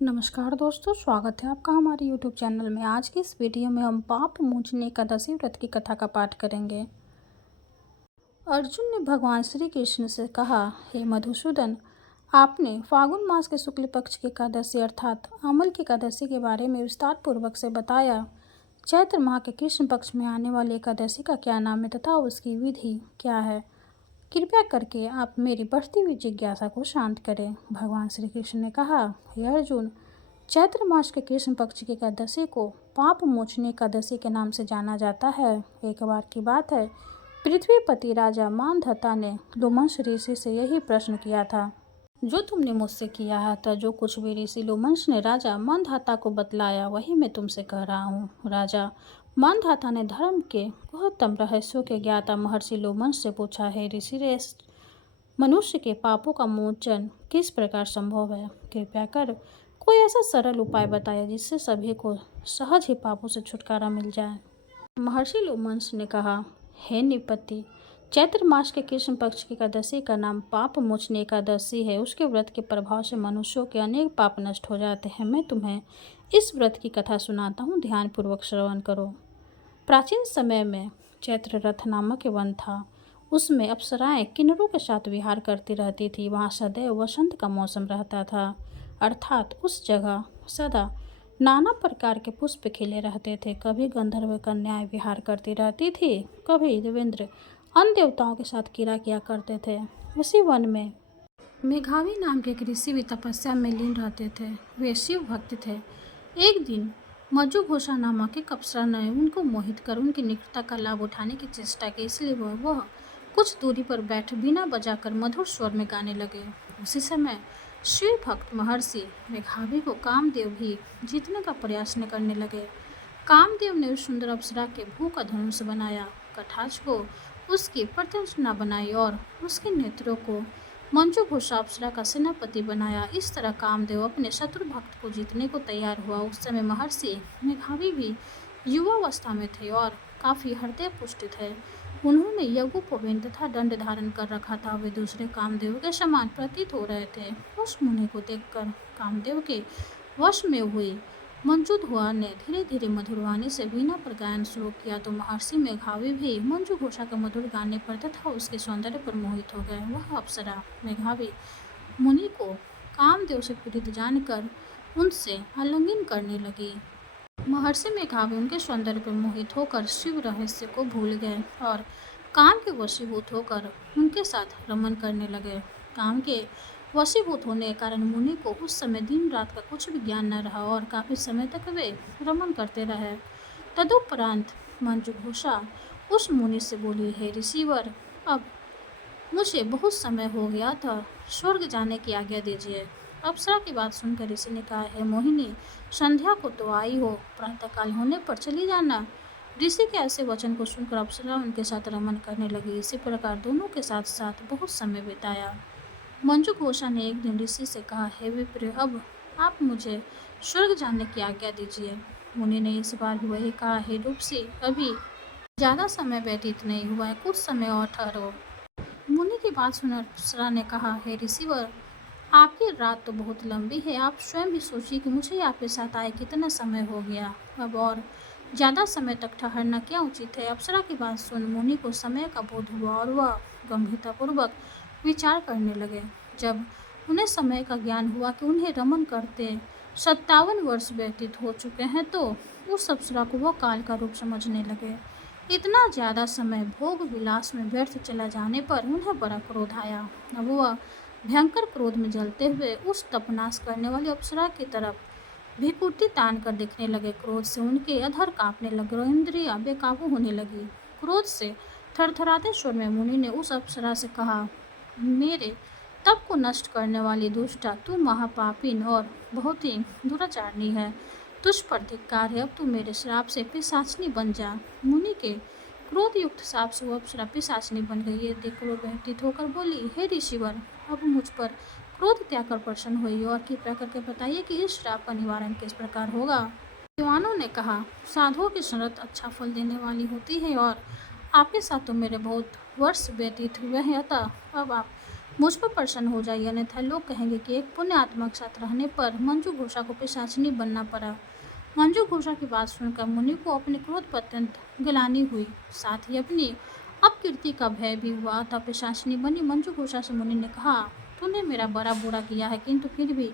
नमस्कार दोस्तों, स्वागत है आपका हमारे YouTube चैनल में। आज की इस वीडियो में हम पाप मोचन एकादशी व्रत की कथा का पाठ करेंगे। अर्जुन ने भगवान श्री कृष्ण से कहा, हे मधुसूदन, आपने फागुन मास के शुक्ल पक्ष की एकादशी अर्थात अमल की एकादशी के बारे में विस्तार पूर्वक से बताया। चैत्र माह के कृष्ण पक्ष में आने वाली एकादशी का क्या नाम है तथा उसकी विधि क्या है? कृपया करके आप मेरी बढ़ती हुई जिज्ञासा को शांत करें। भगवान श्री कृष्ण ने कहा, हे अर्जुन, चैत्र मास के कृष्ण पक्ष की एकादशी को पाप मोचनी एकादशी के नाम से जाना जाता है। एक बार की बात है, पृथ्वीपति राजा मानधता ने लोमश ऋषि से यही प्रश्न किया था जो तुमने मुझसे किया है। तो जो कुछ भी ऋषि लोमश ने राजा मानधाता को बतलाया वही मैं तुमसे कह रहा हूँ। राजा मानधाता ने धर्म के गुह्यतम रहस्यों के ज्ञाता महर्षि लोमश से पूछा, है ऋषिश्रेष्ठ, मनुष्य के पापों का मोचन किस प्रकार संभव है? कृपया कर कोई ऐसा सरल उपाय बताया जिससे सभी को सहज ही पापों से छुटकारा मिल जाए। महर्षि लोमश ने कहा, हे निपति, चैत्र मास के कृष्ण पक्ष की एकादशी का नाम पाप मोचनी एकादशी है। उसके व्रत के प्रभाव से मनुष्यों के अनेक पाप नष्ट हो जाते हैं। मैं तुम्हें इस व्रत की कथा सुनाता हूँ, ध्यानपूर्वक श्रवण करो। प्राचीन समय में चैत्र रथ नामक एक वन था। उसमें अप्सराएं किन्नरों के साथ विहार करती रहती थी। वहाँ सदैव वसंत का मौसम रहता था, अर्थात उस जगह सदा नाना प्रकार के पुष्प खिले रहते थे। कभी गंधर्व कन्याएं विहार करती रहती थी, कभी देवेंद्र अन्य देवताओं के साथ क्रीड़ा किया करते थे। उसी वन में मेघावी नाम के एक ऋषि भी तपस्या में लीन रहते थे। वे शिव भक्त थे। एक दिन मज्जू घोषा नामक एक अप्सरा ने उनको मोहित कर उनकी निकटता का लाभ उठाने की चेष्टा की, इसलिए वह कुछ दूरी पर बैठ बीना बजाकर मधुर स्वर में गाने लगे। उसी समय शिव भक्त महर्षि मेघावी को कामदेव भी जीतने का प्रयास न करने लगे। कामदेव ने उस सुंदर अप्सरा के भू का धनुष बनाया, कटाक्ष को उसकी प्रत्यंचा बनाई और उसके नेत्रों को मंजू घोषा अप्सरा का सेनापति बनाया। इस तरह कामदेव अपने शत्रु भक्त को जीतने को तैयार हुआ। उस समय महर्षि मेघावी भी युवावस्था में थे और काफी हृदय पुष्ट थे। उन्होंने यज्ञोपवीत तथा दंड धारण कर रखा था। वे दूसरे कामदेव के समान प्रतीत हो रहे थे। उस मुनि को देखकर कामदेव के वश में हुई मंजूधुआ ने धीरे धीरे मधुर वाणी से वीणा पर गायन शुरू किया तो महर्षि मेघावी भी मंजू घोषा के मधुर गाने पर तथा उसके सौंदर्य पर मोहित हो गए। वह अप्सरा मेघावी मुनि को कामदेव से पीड़ित जानकर उनसे आलिंगन करने लगी। महर्षि मेघावी उनके सौंदर्य पर मोहित होकर शिव रहस्य को भूल गए और काम के वशीभूत होकर उनके साथ रमन करने लगे। काम के वशीभूत होने के कारण मुनि को उस समय दिन रात का कुछ भी ज्ञान न रहा और काफी समय तक वे रमन करते रहे। तदुपरांत मंजू घोषा उस मुनि से बोली, हे ऋषिवर, अब मुझे बहुत समय हो गया था, स्वर्ग जाने की आज्ञा दीजिए। अप्सरा की बात सुनकर ऋषि ने कहा, है मोहिनी, संध्या को तो आई हो, प्रातःकाल होने पर चली जाना। ऋषि के ऐसे वचन को सुनकर अप्सरा उनके साथ रमन करने लगी। इसी प्रकार दोनों के साथ साथ बहुत समय बिताया। मंजू घोषा ने एक दिन ऋषि से कहा, हे विप्र, अब आप मुझे स्वर्ग जाने की आज्ञा दीजिए। मुनि ने इस बार भी वही कहा, हे रूपसी, अभी ज्यादा समय व्यतीत नहीं हुआ है, कुछ समय और ठहरो। मुनि की बात सुनकर अप्सरा ने कहा, हे ऋषिवर, आपकी रात तो बहुत लंबी है, आप स्वयं भी सोचिए कि मुझे आपके साथ आए कितना समय हो गया, अब और ज़्यादा समय तक ठहरना क्या उचित है। अप्सरा की बात सुन मुनि को समय का बोध हुआ और वह गंभीरतापूर्वक विचार करने लगे। जब उन्हें समय का ज्ञान हुआ कि उन्हें रमन करते 57 वर्ष व्यतीत हो चुके हैं तो उस अप्सरा को वह काल का रूप समझने लगे। इतना ज़्यादा समय भोग विलास में व्यर्थ चला जाने पर उन्हें बड़ा क्रोध आया। अब वह भयंकर क्रोध में जलते हुए उस तपनाश करने वाली अप्सरा की तरफ भृकुटी तान कर देखने लगे। क्रोध से उनके अधर कांपने लगे और इंद्रियां बेकाबू होने लगी। क्रोध से थरथराते स्वर में मुनि ने उस अप्सरा से कहा, मेरे तप को नष्ट करने वाली दुष्टा, तू महापापिन और बहुत ही दुराचारणी है। तुझ पर धिक्कार है, अब तू मेरे श्राप से पिशाचनी बन जा। मुनि के क्रोध युक्त श्राप से वो अप्सरा पिशाचनी बन गई। ये देख क्रोध व्यतीत होकर बोली, हे ऋषिवर, अब मुझ पर क्रोध त्याग कर प्रसन्न हुई और कृपया करके बताइए कि इस श्राप का निवारण किस प्रकार होगा। विद्वानों ने कहा, साधुओं की शरत अच्छा फल देने वाली होती है और आपके साथ तो मेरे बहुत वर्ष व्यतीत हुए हैं, अतः अब आप मुझ पर प्रसन्न हो जाइए, अन्यथा लोग कहेंगे कि एक पुण्य आत्मा के साथ रहने पर मंजू घोषा को पिशाचिनी बनना पड़ा। मंजू घोषा की बात सुनकर मुनि को अपने क्रोध पर अत्यंत गिलानी हुई, साथ ही अपनी अपकीर्ति का भय भी हुआ। तब पिशाचिनी बनी मंजू घोषा से मुनि ने कहा, तूने मेरा बड़ा बुरा किया है, किंतु फिर भी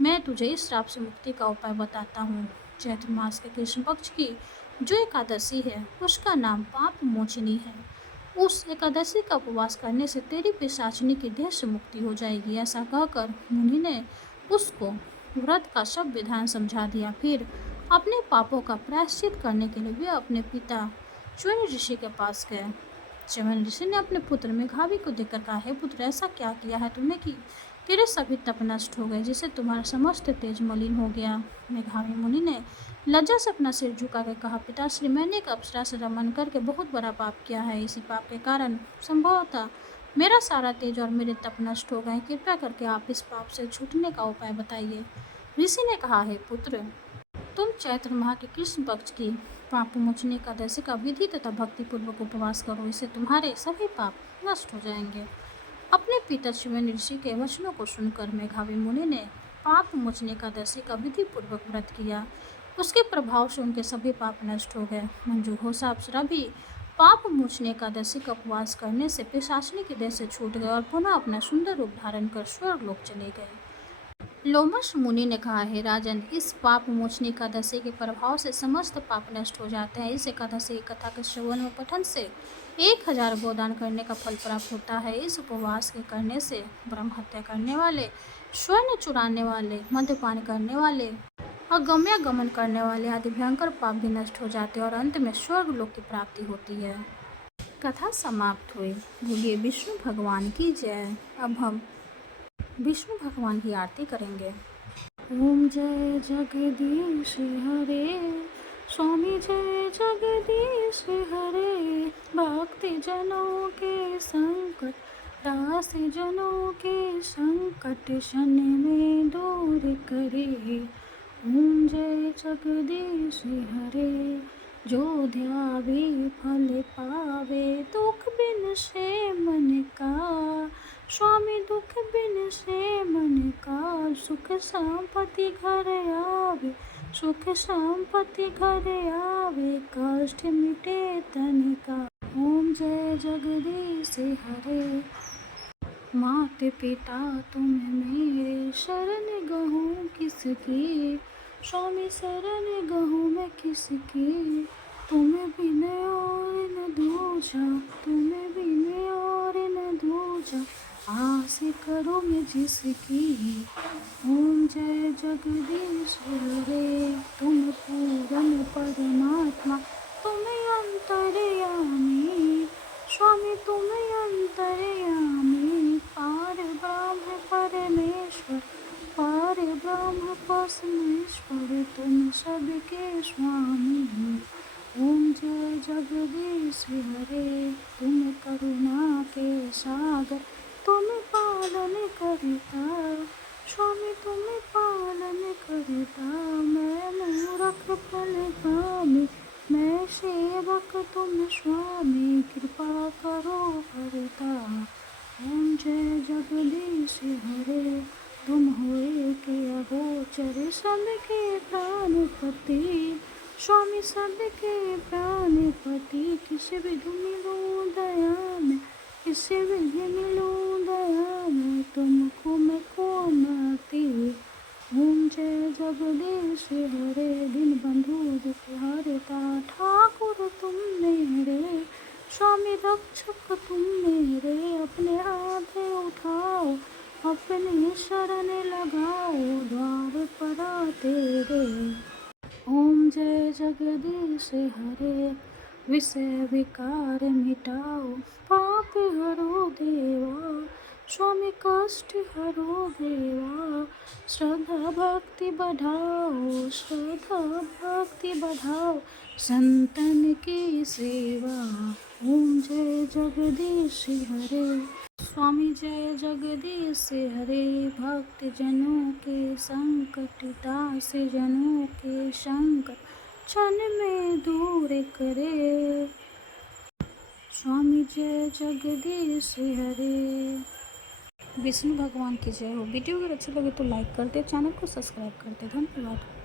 मैं तुझे इस श्राप से मुक्ति का उपाय बताता हूँ। चैत्र मास के कृष्ण पक्ष की जो एकादशी है उसका नाम पाप मोचनी है। उस एकादशी का उपवास करने से तेरी पिशाचिनी की देह से मुक्ति हो जाएगी। ऐसा कहकर मुनि ने उसको व्रत का सब विधान समझा दिया। फिर अपने पापों का प्रायश्चित करने के लिए वे अपने पिता च्यवन ऋषि के पास गए। च्यवन ऋषि ने अपने पुत्र मेघावी को देखकर कहा, हे पुत्र, ऐसा क्या किया है तूने कि तेरे सभी तप नष्ट हो गए, जिससे तुम्हारा समस्त तेज मलिन हो गया। मेघावी मुनि ने लज्जा से अपना सिर झुका कर कहा, पिताश्री, मैंने एक अप्सरा से रमन करके बहुत बड़ा पाप किया है। इसी पाप के कारण संभवतः मेरा सारा तेज और मेरे तप नष्ट हो गए। कृपया करके आप इस पाप से छूटने का उपाय बताइए। ऋषि ने कहा, हे पुत्र, तुम चैत्र माह के कृष्ण पक्ष की पाप मोचनी एकादशी का विधि तथा भक्तिपूर्वक उपवास करो, इससे तुम्हारे सभी पाप नष्ट हो जाएंगे। अपने पिता च्यवन ऋषि के वचनों को सुनकर मेघावी मुनि ने पाप मोचनी एकादशी का विधि पूर्वक व्रत किया। उसके प्रभाव से उनके सभी पाप नष्ट हो गए। मंजू घोषा अप्सरा भी पाप मोचनी एकादशी का उपवास करने से पिशाचिनी के देह से छूट गए और पुनः अपना सुंदर रूप धारण कर स्वर्गलोक चले गए। लोमश मुनि ने कहा, है राजन, इस पाप मोचनी एकादशी के प्रभाव से समस्त पाप नष्ट हो जाते हैं। इस एकादशी की कथा के श्रवण व पठन से 1000 गोदान करने का फल प्राप्त होता है। इस उपवास के करने से ब्रह्म हत्या करने वाले, स्वर्ण चुराने वाले, मद्यपान करने वाले, अगम्यागमन करने वाले आदि भयंकर पाप भी नष्ट हो जाते हैं और अंत में स्वर्ग लोक की प्राप्ति होती है। कथा समाप्त हुई। बोलिए विष्णु भगवान की जय। अब हम विष्णु भगवान की आरती करेंगे। ओम जय जगदीश हरे, स्वामी जय जगदीश हरे, भक्ति जनों के संकट, दास जनों के संकट क्षण में दूर करे। ओम जय जगदीश हरे, जो ध्यावे फल पावे, दुख बिन से मन का, स्वामी दुख बिन से मन का, सुख संपत्ति घर आवे, सुख संपत्ति घर आवे, कष्ट मिटे तन का। ओम जय जगदीश हरे, मात पिता तुम मेरे, शरण गहूँ किसकी, स्वामी शरण गहूँ मैं किसकी, तुम्हें बिन और न दूजा, तुम्हें बिन और न दूजा, आस करो मैं जिसकी। ओम जय जगदीश हरे, तुम पूर्ण परमात्मा, तुम अंतर्यामी, स्वामी तुम अंतर्यामी, पार ब्रह्म परमेश्वर, पार ब्रह्म परमेश्वर, तुम सबके स्वामी। ओम जय जगदीश हरे, तुम करुणा के सागर, तुम पालन करता, स्वामी तुम पालन करता, मैं मूर्ख फलगामी, मैं सेवक तुम स्वामी, कृपा करो करता। ओम जय जगदीश हरे, तुम हुए के अगोचर, सबके प्राणपति, स्वामी सबके प्राणपति, किसी विधि मिलूं दया में, किसी विधि मिलूं दया में, तुमको मैं को माती। ओम जय जगदीश हरे, दिन बंधु दुख हरता, ठाकुर तुम मेरे, स्वामी रक्षक तुम मेरे, अपने हाथ उठाओ, अपनी शरण लगाओ, द्वार पर तेरे। ओम जय जगदीश हरे, विषय विकार मिटाओ, पाप हरो देवा, स्वामी कष्ट हरो देवा, श्रद्धा भक्ति बढ़ाओ, श्रद्धा भक्ति बढ़ाओ, संतन की सेवा। ओम जय जगदीश हरे, स्वामी जय जगदीश हरे, भक्त जनों के संकट, दास जनों के संकट क्षण में दूर करे। स्वामी जय जगदीश हरे। विष्णु भगवान की जय हो। वीडियो अगर अच्छा लगे तो लाइक कर दे, चैनल को सब्सक्राइब कर दे। धन्यवाद।